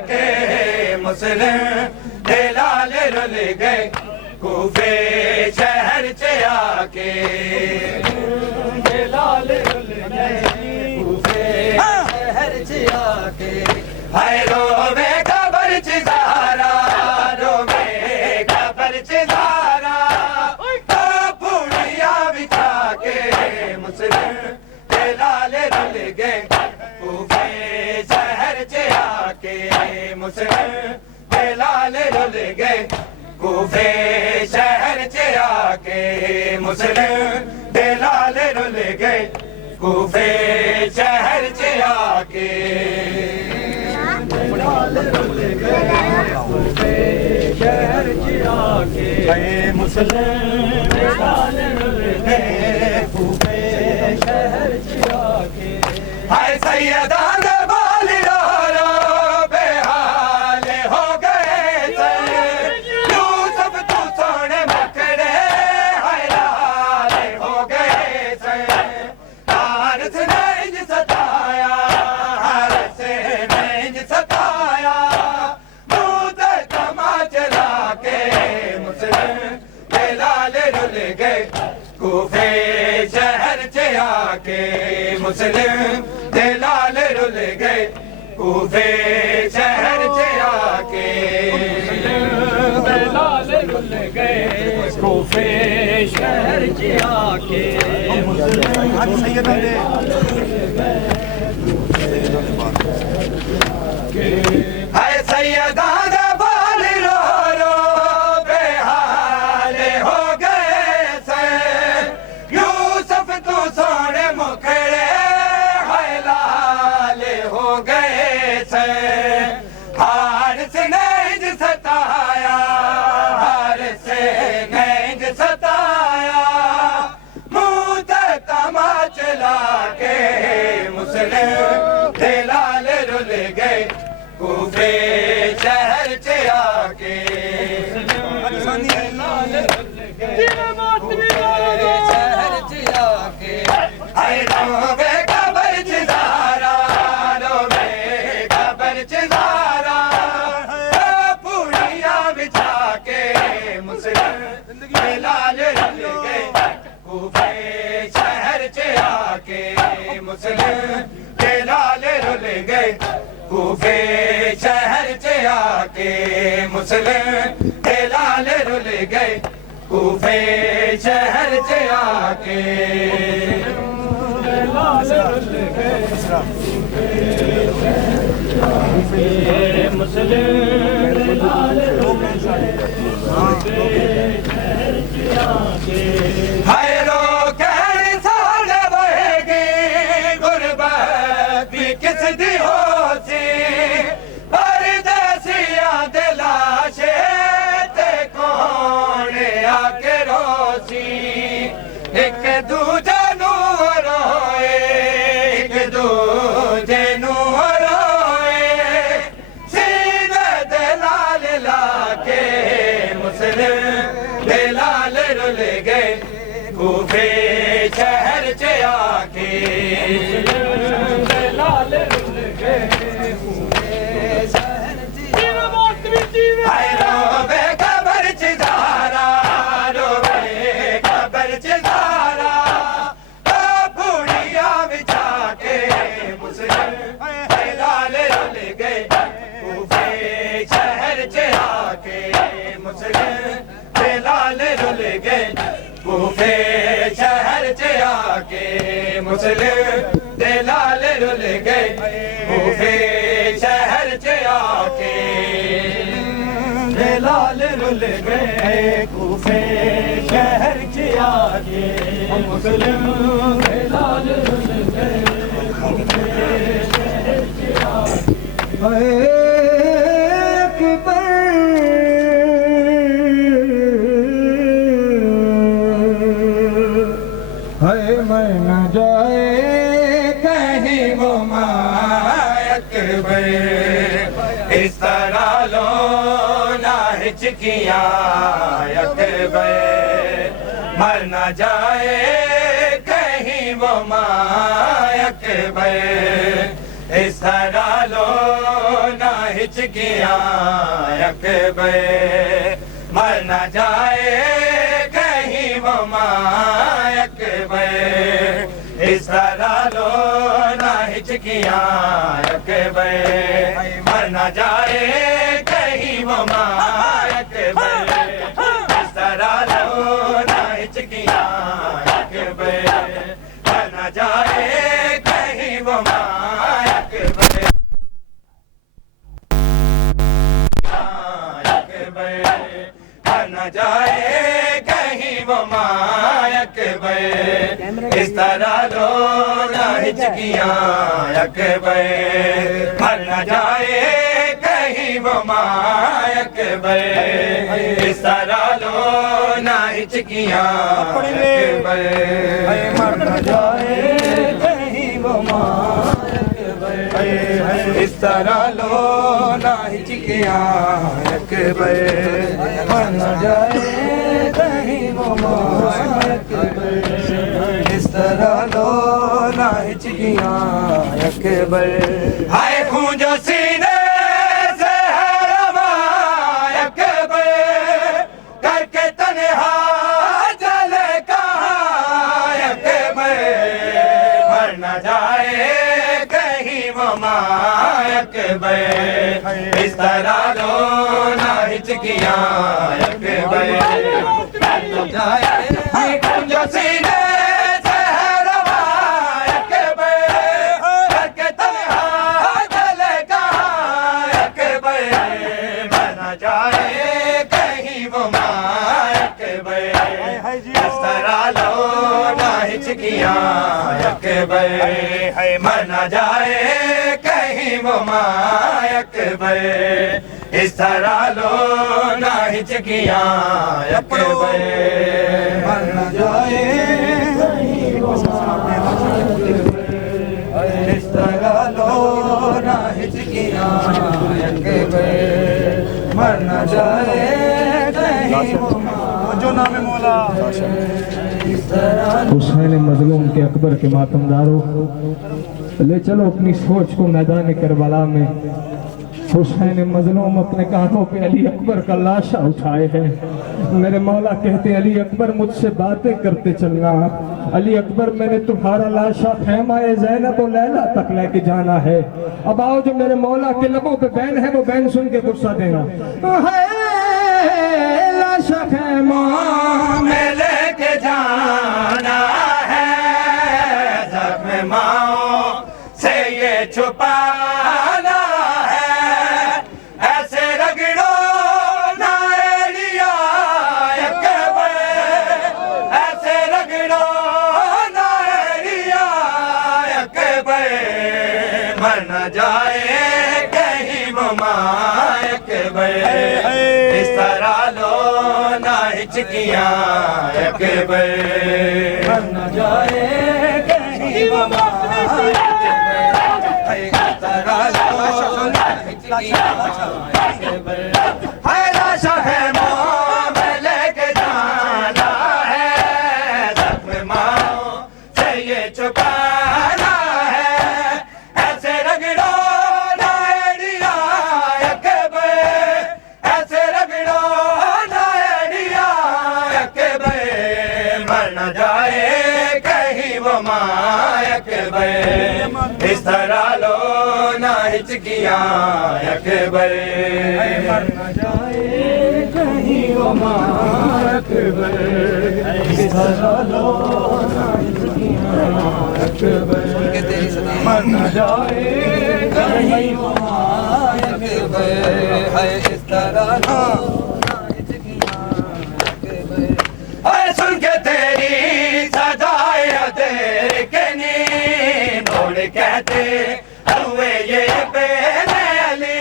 आके मुस्लिम दे लाल रुल गए कूफे शहर च आके दे लाल रुल गए कूफे शहर च आके हाय रोवे कबर च ज़हरा रोवे कबर च ज़हरा पूड़िया बिछा के मुस्लिम दे लाल रुल गए कूफे शहर च आके मुस्लिम दे लाल रुल गए कूफे शहर च आके मुस्लिम दे लाल रुल गए कूफे शहर च आके लाल रुल गए कूफे शहर च आके मुस्लिम दे लाल रुल गए कूफे शहर च आके हाय सैयदा दे बाल रो रो बेहाल हो गए यूसुफ तू सोने मकड़े हाय लाल हो गए हारस ने इंज सताया हारस ने इंज सताया दूध तमा चला के मुस्लिम दे लाल रुल गए कूफे शहर च आके मुस्लिम दे लाल रुल गए कूफे शहर च आके दे लाल रुल गए कूफे शहर च आके हाय सैयदा दे बाल रो रो बेहाल हो गए से यूसुफ तू सोने मुखड़े हाय लाल हो गए से हारस ने इंज सताया हारस ने इंज सताया मुंह ते तमा चला के मुस्लिम दे लाल रुल गए कूफे शहर च आके लाल रुल गए शहर च आके हाय रोवे कबर च ज़हरा रोवे कबर च ज़हरा पूड़िया बिछा के मुस्लिम दे लाल रुल गए कूफे शहर च आके मुस्लिम दे लाल रुल गए कूफे शहर च आके मुस्लिम दे लाल रुल गए कूफे शहर च आके लाल रुल गए कूफे मुस्लिम दे लाल रुल गए हाय रो कहण साल बहेगी गुरबत भी किस दी हो सी परदेसिया दे लाशे ते कौन आके रोसी एक दूजे नू रोए एक दूजे नू रोए सीने दे लाल लाके मुस्लिम दे लाल रुल गए कूफे शहर च आके दे लाल रुल गए कूफे शहर च हाय रोवे कबर च ज़हरा रोवे कबर च ज़हरा पूड़िया बिछा के मुस्लिम दे लाल रुल गए कूफे शहर च आके मुस्लिम दे लाल रुल गए कूफे शहर च आके मुस्लिम दे लाल रुल गए कूफे शहर च आके दे लाल रुल गए कूफे शहर च आके मुस्लिम दे लाल रुल गए कूफे शहर च आके मर न जाए कहीं वो मायक इस तरह लो ना हिचकियां मर न जाए कहीं वो मायक इस तरह लो ना हिचकियां अकबर मर न जाए कहीं वो माँ अकबर इस तरह लो ना हिचकियां अकबर मर न जाए कहीं वो माँ अकबर इस तरह लो ना हिचकियां अकबर मर न जाए कहीं वो माँ अकबर मर न जाए कहीं वो माँ अकबर इस तरह लो ना हिचकियां अकबर मर न जाए कहीं वो माँ अकबर इस तरह लो ना हिचकियां अकबर मर न जाए कहीं वो माँ अकबर इस तरह लो ना हिचकियां अकबर मर न जाए कहीं वो माँ अकबर इस तरह लो ना हिचकियां अकबर हाय खूंजो सीने से है रवा अकबर करके तन्हा जले कहाँ अकबर मर न जाए कहीं वो माँ अकबर इस तरह लो ना हिचकियां अकबर हाय खूंजो सीने से है रवा अकबर करके तन्हा जले कहाँ अकबर मर न जाए कहीं वो माँ अकबर इस तरह लो ना हिचकियां अकबर मर न जाए कहीं वो माँ अकबर इस तरह लो ना हिचकियां अकबर मर न जाए कहीं वो माँ अकबर इस तरह लो ना हिचकियां अकबर मर न जाए कहीं वो माँ जो नाम है मौला हुसैन मजलूम के अकबर के मातमदारों ले चलो अपनी सोच को मैदान करबला में हुसैन मजलूम अपने कानों पे अली अकबर का लाशा उठाए हैं मेरे मौला कहते अली अकबर मुझसे बातें करते चलना अली अकबर मैंने तुम्हारा लाशा खैमाए ज़ैनब और लैला तक लेके जाना है अब आओ जो मेरे मौला के लबों पे बैन है वो बैन सुन के गुस्सा देना लाशा खैमा में लेके जाना है जख्म माओ से ये छुपाना है ऐसे रगड़ो ना एड़िया अकबर ऐसे रगड़ो ना एड़िया अकबर मर न जाए कहीं वो माँ अकबर इस तरह लो ना हिचकियां अकबर मर न जाए कहीं वो माँ अकबर इस तरह लो ना हिचकियां अकबर हाय लाशा है माँ में लेके जाना है जख्म माँ से ये छुपाना है ऐसे रगड़ो ना एड़िया अकबर ऐसे रगड़ो ना एड़िया अकबर मर न जाए कहीं वो माँ अकबर इस तरह लो ना हिचकियां अकबर मर न जाए कहीं वो माँ अकबर इस तरह लो ना हिचकियां अकबर मर न जाए कहीं वो माँ अकबर इस तरह लो ना हिचकियां अकबर सुन के तेरी सजाए तेरे के नींद उड़ कहते हुए ये बेने अली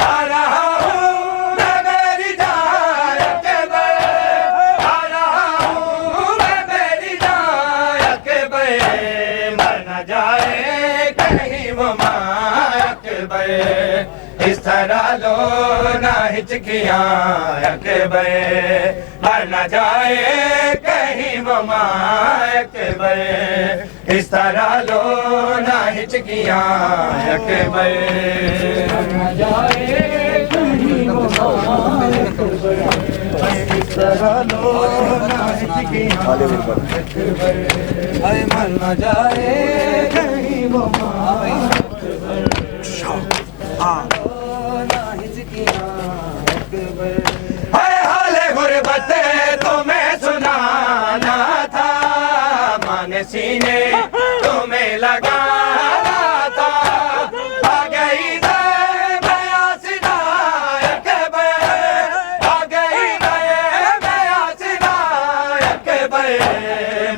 आ रहा हूँ मैं मेरी जान अकबर आ रहा हूँ मैं मेरी जान अकबर मर न जाए कहीं वो माँ अकबर इस तरह लो ना हिचकियां अकबर, मर न जाए कहीं वो माँ अकबर, इस तरह लो ना हिचकियां अकबर, मर न जाए कहीं वो माँ अकबर, इस तरह लो ना हिचकियां अकबर, मर न जाए कहीं वो माँ अकबर, हाल गुरबत तुम्हें सुनाना था, मन सीने तुम्हें लगाना था, आ गई मैं आसिना अकबर, आ गई मैं आसिना अकबर,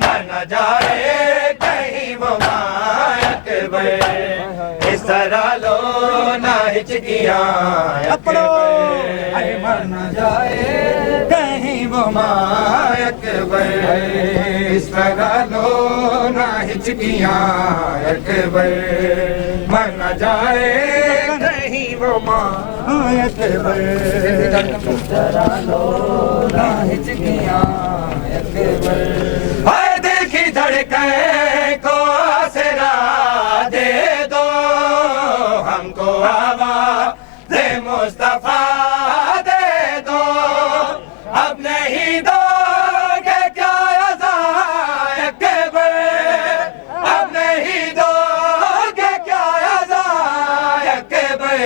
मर न जाए कहीं वो माँ अकबर, इस तरह लो ना हिचकियां अकबर, मर न जाए कहीं वो माँ अकबर, इस तरह लो ना हिचकियां अकबर, मर न जाए कहीं वो माँ अकबर, इस तरह लो ना हिचकियां अकबर, हाय दिल की धड़कन को आसरा दे दो, हमको आवाज़ मुस्तफा दे दो, अब नहीं दोगे क्या अज़ा अकबर, अब नहीं दोगे क्या अज़ा अकबर,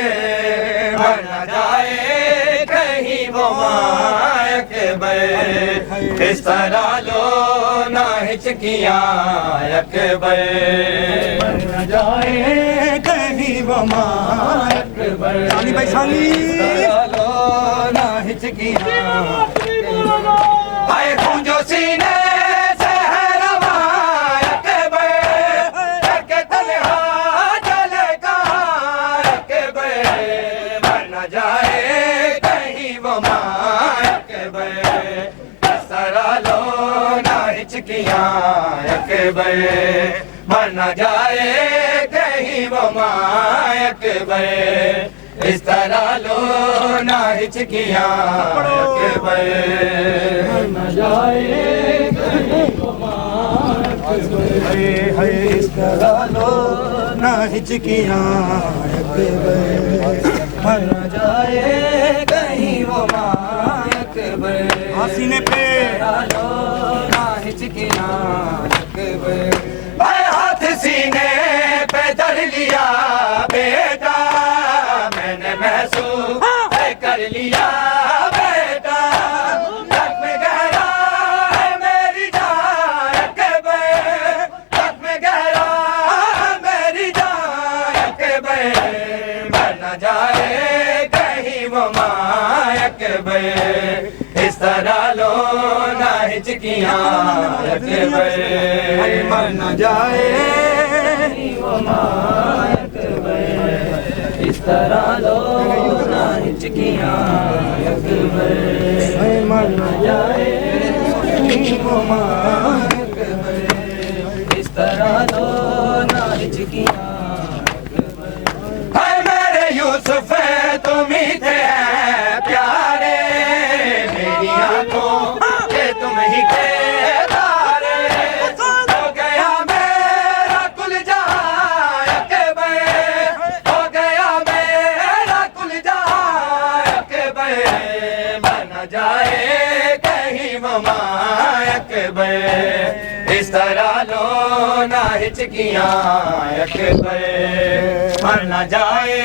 मर न जाए कहीं वो माँ अकबर, इस तरह लो ना हिचकियां अकबर, मर न जाए कहीं वो माँ अकबर, सानी भाई सानी लो ना हिचकियां, आए गूंजो सीने से है रवा अकबर, करके तन्हा चले कहाँ अकबर, मर न जाए कहीं वो माँ अकबर, इस तरह लो ना हिचकियां अकबर, मर न जाए कहीं वो माँ अकबर, इस तरह लो ना हिचकियां अकबर, मर न जाए कहीं वो माँ अकबर, इस तरह लो ना हिचकियां अकबर, मर न जाए कहीं वो माँ अकबर, सीने पे लो ना हिचकियां अकबर, हाथ सीने पे धर लिया बेटा, मैंने महसूस कर लिया बेटा, जख्म गहरा है मेरी जान अकबर, जख्म गहरा है मेरी जान अकबर, मर न जाए कहीं वो माँ अकबर, इस तरह लो ना हिचकियां अकबर, मर न जाए वो माँ अकबर, इस तरह लो ना हिचकियां अकबर, मर न जाए वो माँ अकबर, इस तरह लो ना हिचकियां अकबर, हाय मेरे यूसुफ तुम ही थे प्यारे, मेरी आंखों के तुम ही थे तारे, हो गया मेरा कुल जहां अकबर, हो गया मेरा कुल जहां अकबर, मर न जाए कहीं वो माँ अकबर, इस तरह लो ना हिचकियां अकबर, मर न जाए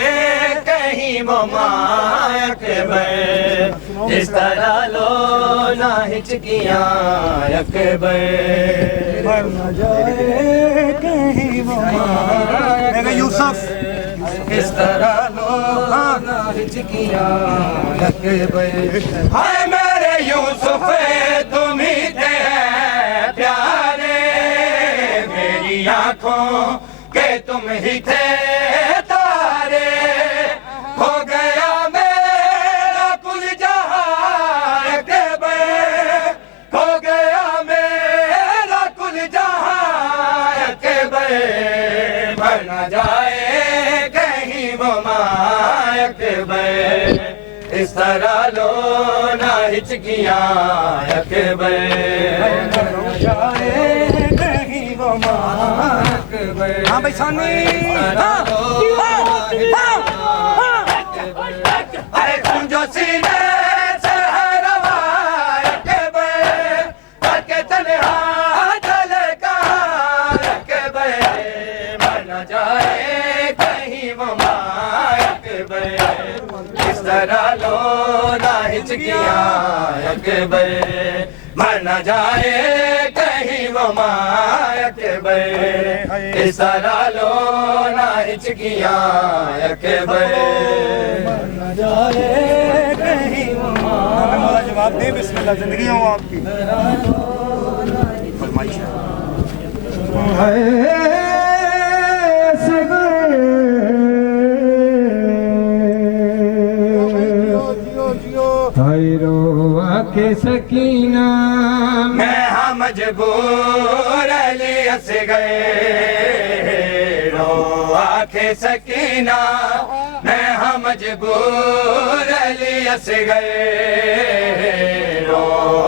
कहीं वो माँ अकबर, इस तरह लो ना हिचकियां अकबर, मर न जाए कहीं वो माँ यूसुफ, इस तरह लो ना हिचकियां अकबर, हाय मेरे यूसुफ तुम ही थे प्यारे, मेरी आंखों के तुम ही थे तारे, हो गया मेरा कुल जहां अकबर, हो गया मेरा कुल जहां अकबर, मर न जाए कहीं वो माँ अकबर इस तरह लो ना हिचकियां अकबर जाए कहीं वो अकबर। हाँ भाई सानी अरे कुंजो सीने से है रवा अकबर करके तन्हा चले कहाँ अकबर मर न जाए कहीं वो अकबर इस तरह लो ना हिचकियां अकबर मर न जाए कहीं वो अकबर इस तरह लो ना हिचकियां अकबर जाए कहीं वो मौला जवाब दे बिस्मिल्लाह जिंदगी हो आपकी फरमाइश रो आके सकीना मैं हाँ मजबूर अली हंस गए रो आखे सकीना मैं हाँ मजबूर अली हंस गए रो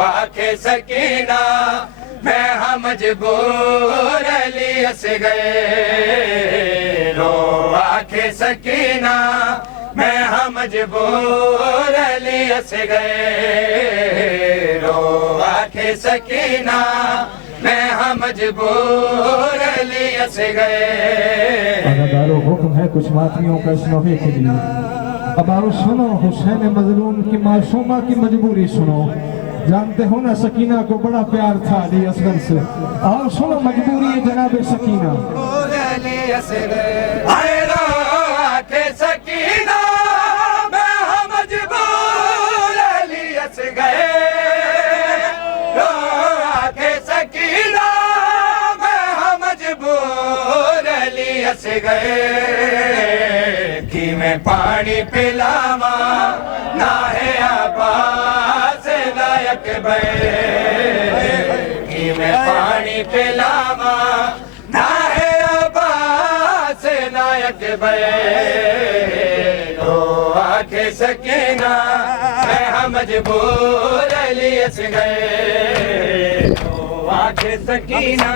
आखे सकीना मैं हाँ मजबूर अली हंस गए रो आखे सकीना मैं हाँ मजबूर अली हंस गए रो आखे सकीना मैं हाँ मजबूर अली हंस गए। अदादारो हुक्म है कुछ मातमियों का इस नौहे के लिए। अब आओ सुनो हुसैन मजलूम की मासूमा की मजबूरी सुनो। जानते हो ना सकीना को बड़ा प्यार था अली असगर से। आओ सुनो मजबूरी है जनाब सकीना। अली हंस गए आए रो आखे सकीना मैं हाँ मजबूर अली हंस गए रो आखे सकीना मैं हाँ मजबूर अली हंस गए कि मैं पानी पिलावा ना है आबास लायक बे कि मैं पानी पिलावा ना है आबास लायक बे तो आखे सकीना मैं हम मजबूर अली हंस गए तो आखे सकीना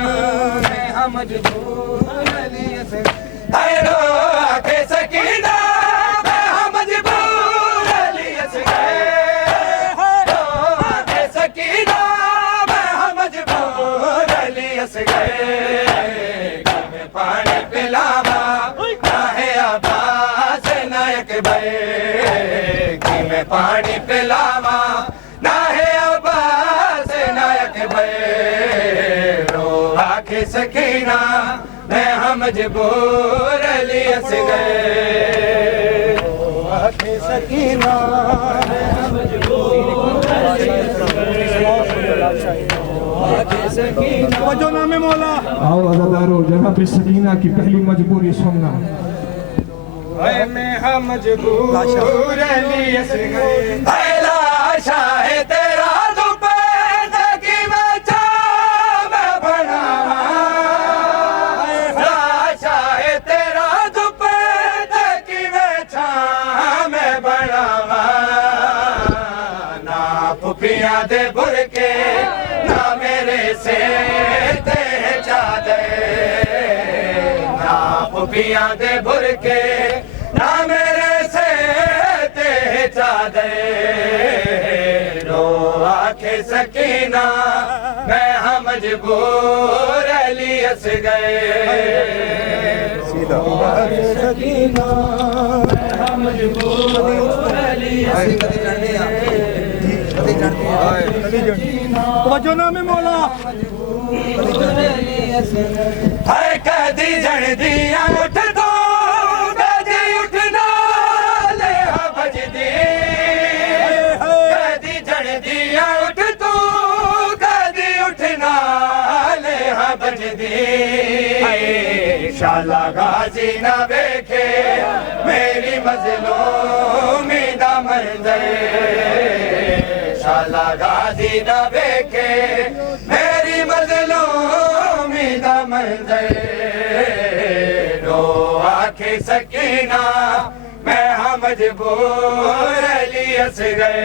मैं हम मजबूर अली हंस गए रो आखे सकीना मैं हम मजबूर अली हंस गए रो आखे सकीना मैं हम मजबूर अली हंस गए मैं पानी पिलावा ना है आबास नायक बे कि मैं पानी पिलावा ना है आबास नायक बे रो आखे सकीना मैं हम मजबूर अली हंस गए आखे सकीना मैं हम मजबूर अली हंस गए आखे सकीना वजो नामे मौला। आओ अदादारो जनाब सकीना की पहली मजबूरी सुनना। मैं हम मजबूर अली हंस गए लाशा है तेरा दुपहर की मैं चाम बनावा लाशा है तेरा दुपहर की मैं चाम बनावा ना पुपिया दे बुरके ना मेरे से ते चादर ना पुपिया दे बुरके ना मेरे से ते चादर रो आखे सकीना मैं हम मजबूर अली हंस गए आखे सकीना मैं हम मजबूर अली हंस गए वजो नामे मौला। है कदी जन दिया उठ तो कदी उठना ले बजदी कदी जन दिया उठ तो कदी उठना ले बजदी शाला गाजी ना देखे मेरी मजलूमी दा मंजर शाला गाजी ना देखे मेरी मजलूमी दा मंजर रो आखे सकीना मैं हम मजबूर अली असगर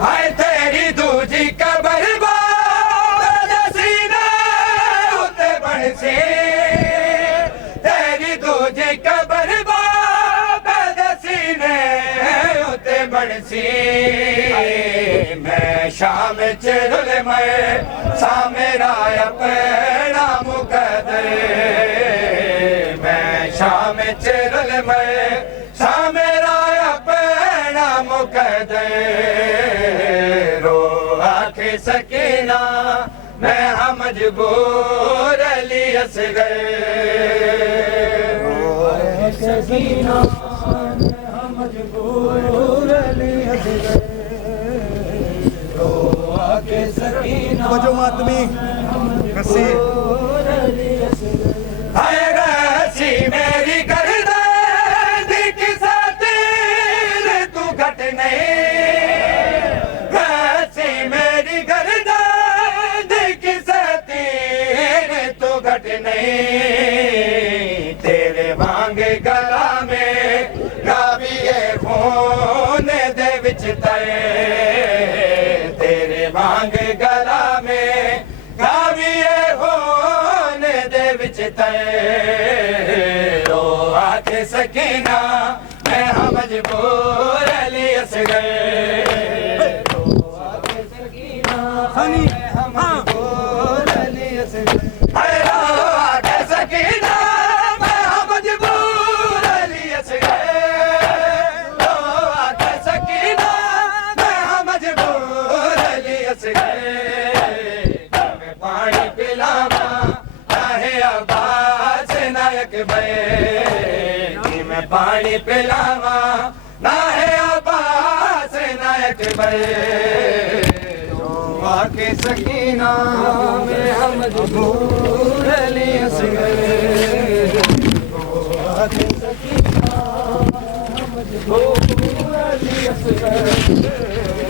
हाय तेरी दूजी कबर सीना उते बनसी तेरी दूजी कबर सीने उते बनसी मैं शाम चिरुल में सामेरा अपना मुकदर मैं शाम चिरुल में सामेरा अपना मुकदर रो आखे सकीना मैं हम मजबूर अली असगर सकीना हम मजबूर अली असगर रो आखे सकीना वजो मातमी कसी हाय रसी मेरी गर्दन की सातिर तू घट नहीं रसी मेरी गर्दन की सातिर तू घट नहीं तेरे वांग गला में गाविए खून दे विच तए तेरे वांग गला में गाविए खून दे विच तए रो आखे सकीना मैं हम मजबूर अली असगर रो आखे सकीना मैं हम मजबूर अली असगर हाय रो आखे सकीना मैं हम मजबूर अली असगर रो आखे सकीना मैं हम मजबूर अली असगर मैं पानी पिलावा चाहे आवाज नायक बे मैं पानी पिलावा ना है आवाज नायक बे आके सकीना में हम मजबूर अली असगर आके सकीना हम मजबूर अली असगर